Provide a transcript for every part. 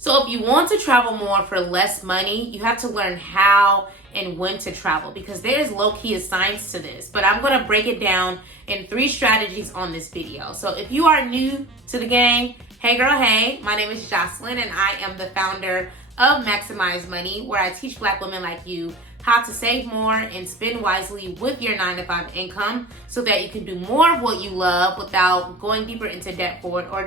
So if you want to travel more for less money, you have to learn how and when to travel, because there's low-key a science to this. But I'm going to break it down in 3 strategies on this video. So if you are new to the game, hey girl, hey, my name is Jocelyn and I am the founder of Maximize Money, where I teach Black women like you how to save more and spend wisely with your 9-to-5 income so that you can do more of what you love without going deeper into debt for it or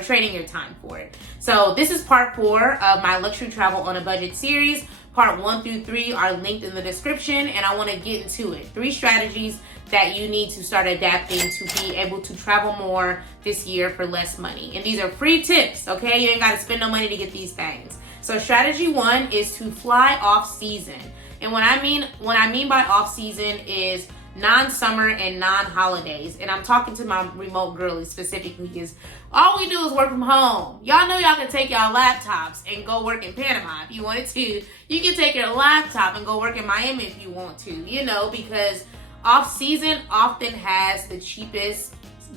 trading your time for it. So this is part 4 of my luxury travel on a budget series. Part 1 through 3 are linked in the description, and I want to get into it. 3 strategies that you need to start adapting to be able to travel more this year for less money. And these are free tips, okay? You ain't got to spend no money to get these things. So strategy 1 is to fly off season. And what I mean by off season is non-summer and non-holidays. And I'm talking to my remote girlies specifically, because all we do is work from home. Y'all know y'all can take y'all laptops and go work in Panama if you wanted to. You can take your laptop and go work in Miami if you want to, you know, because off season often has the cheapest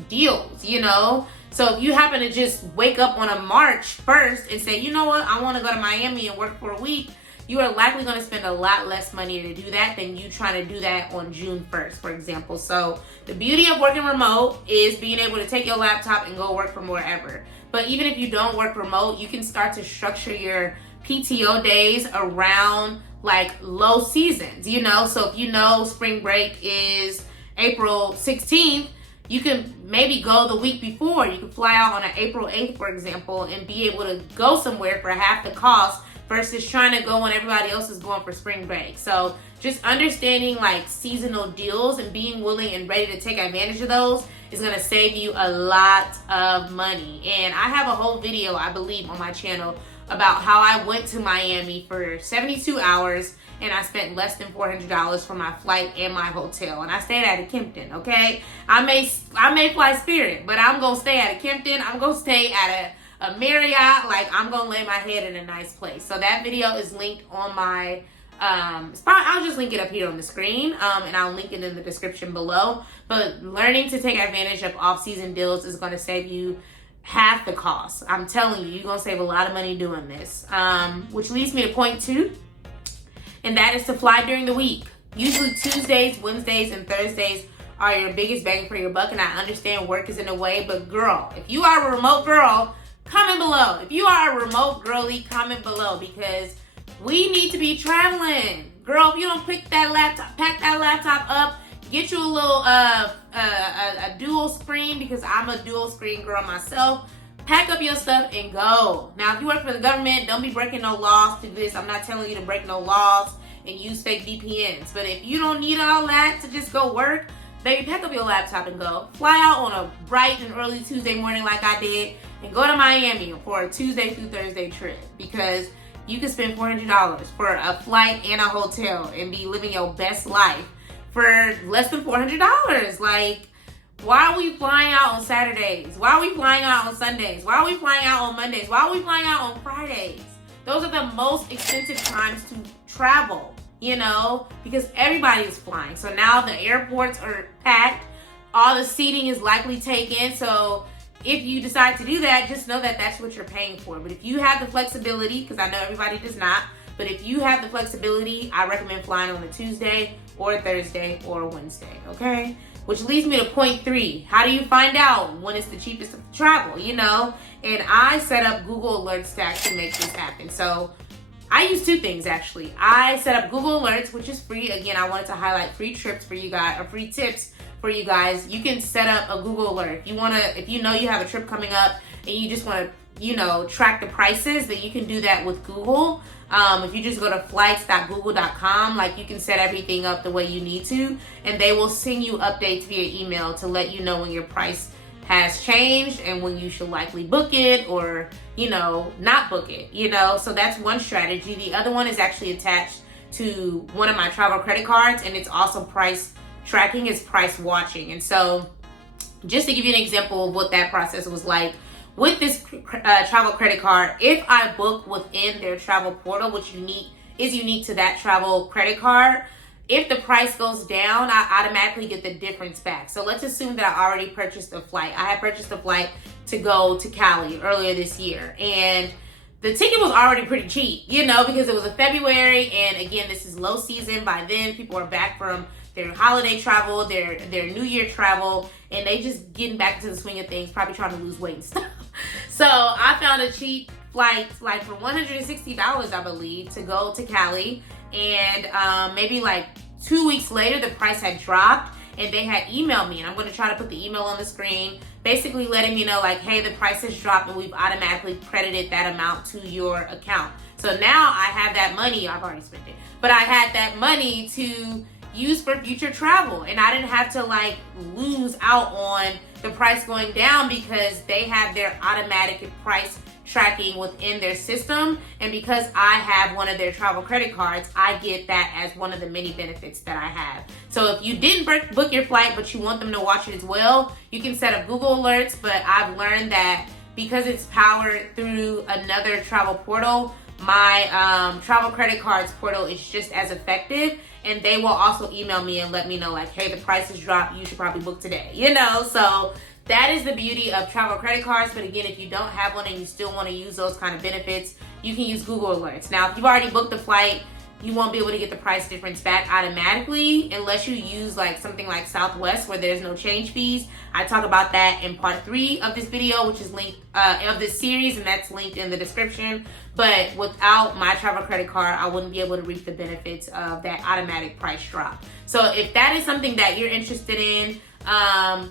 deals, you know. So if you happen to just wake up on a March 1st and say, you know what, I want to go to Miami and work for a week, you are likely going to spend a lot less money to do that than you trying to do that on June 1st, for example. So the beauty of working remote is being able to take your laptop and go work from wherever. But even if you don't work remote, you can start to structure your PTO days around like low seasons, you know? So if you know spring break is April 16th, you can maybe go the week before. You can fly out on an April 8th, for example, and be able to go somewhere for half the cost versus trying to go when everybody else is going for spring break. So just understanding like seasonal deals and being willing and ready to take advantage of those is going to save you a lot of money. And I have a whole video, I believe, on my channel about how I went to Miami for 72 hours and I spent less than $400 for my flight and my hotel. And I stayed at a Kimpton, okay? I may fly Spirit, but I'm going to stay at a Kimpton. I'm going to stay at a Marriott. Like, I'm going to lay my head in a nice place. So that video is linked on my spot. I'll just link it up here on the screen, and I'll link it in the description below. But learning to take advantage of off-season deals is going to save you half the cost. I'm telling you, you're going to save a lot of money doing this. Which leads me to point 2. And that is to fly during the week. Usually Tuesdays, Wednesdays, and Thursdays are your biggest bang for your buck. And I understand work is in the way, but girl, if you are a remote girl, comment below. If you are a remote girly, comment below, because we need to be traveling. Girl, if you don't pack that laptop up, get you a little a dual screen, because I'm a dual screen girl myself. Pack up your stuff and go. Now, if you work for the government, don't be breaking no laws to this. I'm not telling you to break no laws and use fake VPNs. But if you don't need all that to just go work, baby, pack up your laptop and go. Fly out on a bright and early Tuesday morning like I did and go to Miami for a Tuesday through Thursday trip, because you can spend $400 for a flight and a hotel and be living your best life for less than $400. Like, why are we flying out on Saturdays? Why are we flying out on Sundays? Why are we flying out on Mondays? Why are we flying out on Fridays? Those are the most expensive times to travel, you know, because everybody is flying. So now the airports are packed. All the seating is likely taken. So if you decide to do that, just know that that's what you're paying for. But if you have the flexibility, because I know everybody does not, but if you have the flexibility, I recommend flying on a Tuesday or a Thursday or a Wednesday, okay? Which leads me to point 3. How do you find out when it's the cheapest to travel, you know? And I set up Google Alert Stack to make this happen. So I use 2 things, actually. I set up Google Alerts, which is free. Again, I wanted to highlight free trips for you guys, or free tips for you guys. You can set up a Google Alert. If you know you have a trip coming up and you just want to, you know, track the prices, then you can do that with Google. If you just go to flights.google.com, like, you can set everything up the way you need to, and they will send you updates via email to let you know when your price has changed and when you should likely book it or, you know, not book it, you know. So that's one strategy. The other one is actually attached to one of my travel credit cards, and it's also price tracking, is price watching. And so just to give you an example of what that process was like, with this travel credit card, if I book within their travel portal, which is unique to that travel credit card, if the price goes down, I automatically get the difference back. So let's assume that I already purchased a flight. I had purchased a flight to go to Cali earlier this year, and the ticket was already pretty cheap, you know, because it was a February, and again, this is low season. By then, people are back from their holiday travel, their New Year travel, and they just getting back into the swing of things, probably trying to lose weight and stuff. So I found a cheap flight, like for $160, I believe, to go to Cali, and maybe like 2 weeks later, the price had dropped, and they had emailed me, and I'm going to try to put the email on the screen, basically letting me know like, hey, the price has dropped and we've automatically credited that amount to your account. So now I have that money. I've already spent it, but I had that money to use for future travel, and I didn't have to like lose out on the price going down because they have their automatic price tracking within their system. And because I have one of their travel credit cards, I get that as one of the many benefits that I have. So if you didn't book your flight but you want them to watch it as well, you can set up Google alerts. But I've learned that because it's powered through another travel portal, my travel credit cards portal is just as effective, and they will also email me and let me know like, hey, the price has dropped, you should probably book today, you know. So that is the beauty of travel credit cards. But again, if you don't have one and you still want to use those kind of benefits, you can use Google alerts. Now, if you've already booked the flight, you won't be able to get the price difference back automatically unless you use like something like Southwest where there's no change fees. I talk about that in part 3 of this video, which is linked of this series, and that's linked in the description. But without my travel credit card, I wouldn't be able to reap the benefits of that automatic price drop. So if that is something that you're interested in,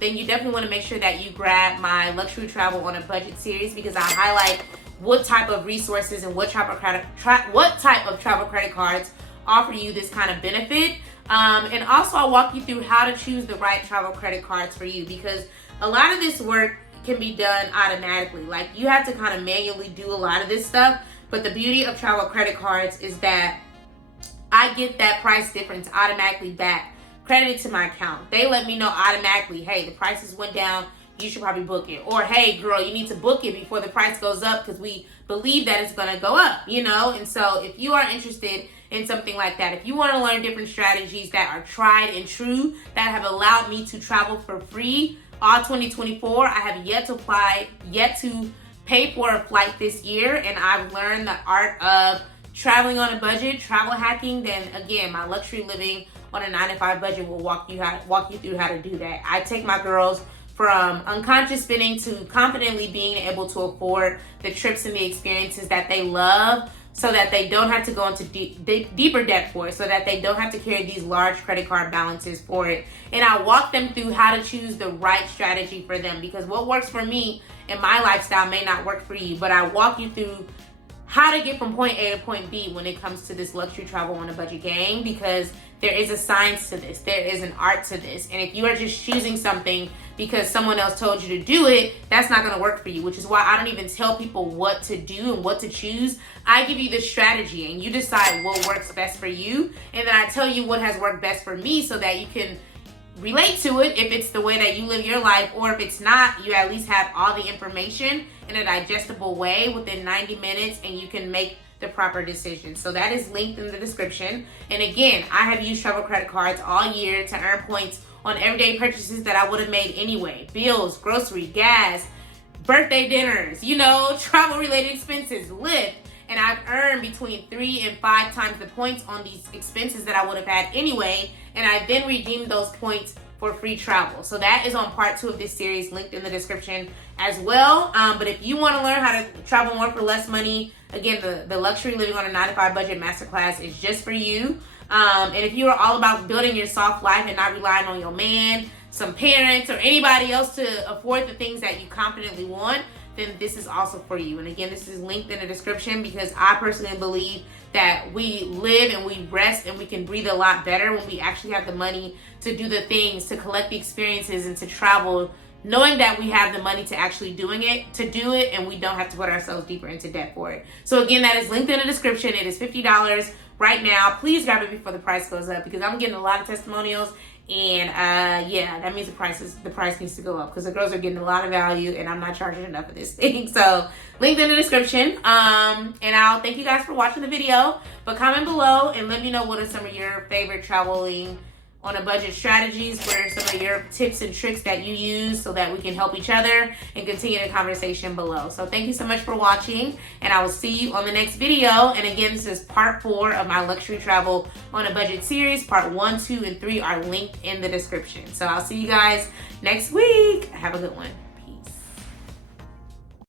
then you definitely want to make sure that you grab my Luxury Travel on a Budget series, because I highlight what type of resources and what type of travel credit cards offer you this kind of benefit. And also I'll walk you through how to choose the right travel credit cards for you, because a lot of this work can be done automatically. Like, you have to kind of manually do a lot of this stuff. But the beauty of travel credit cards is that I get that price difference automatically back credited to my account. They let me know automatically, hey, the prices went down, you should probably book it. Or, hey, girl, you need to book it before the price goes up because we believe that it's going to go up, you know? And so if you are interested in something like that, if you want to learn different strategies that are tried and true, that have allowed me to travel for free all 2024, I have yet to pay for a flight this year, and I've learned the art of traveling on a budget, travel hacking, then again, my Luxury Living on a 9-to-5 budget will walk you through how to do that. I take my girls from unconscious spending to confidently being able to afford the trips and the experiences that they love, so that they don't have to go into deeper debt for it, so that they don't have to carry these large credit card balances for it. And I walk them through how to choose the right strategy for them, because what works for me and my lifestyle may not work for you. But I walk you through how to get from point A to point B when it comes to this luxury travel on a budget game, because there is a science to this. There is an art to this. And if you are just choosing something because someone else told you to do it, that's not going to work for you, which is why I don't even tell people what to do and what to choose. I give you the strategy and you decide what works best for you. And then I tell you what has worked best for me so that you can relate to it if it's the way that you live your life, or if it's not, you at least have all the information in a digestible way within 90 minutes and you can make the proper decision. So that is linked in the description. And again, I have used travel credit cards all year to earn points on everyday purchases that I would have made anyway. Bills, grocery, gas, birthday dinners, travel related expenses, Lyft. And I've earned between 3 and 5 times the points on these expenses that I would have had anyway. And I then redeemed those points for free travel. So that is on part 2 of this series, linked in the description as well. But if you want to learn how to travel more for less money, again, the Luxury Living on a 9-to-5 Budget Masterclass is just for you. And if you are all about building your soft life and not relying on your man, some parents, or anybody else to afford the things that you confidently want, then this is also for you. And again, this is linked in the description, because I personally believe that we live and we rest and we can breathe a lot better when we actually have the money to do the things, to collect the experiences, and to travel, knowing that we have the money to actually do it, and we don't have to put ourselves deeper into debt for it. So again, that is linked in the description. It is $50 right now. Please grab it before the price goes up, because I'm getting a lot of testimonials. And that means the price needs to go up, because the girls are getting a lot of value and I'm not charging enough of this thing. So link in the description. And I'll thank you guys for watching the video. But comment below and let me know what are some of your favorite traveling on a budget strategies. What are some of your tips and tricks that you use so that we can help each other, and continue the conversation below. So thank you so much for watching, and I will see you on the next video. And again, this is part 4 of my luxury travel on a budget series. Part 1, 2, and 3 are linked in the description. So I'll see you guys next week. Have a good one.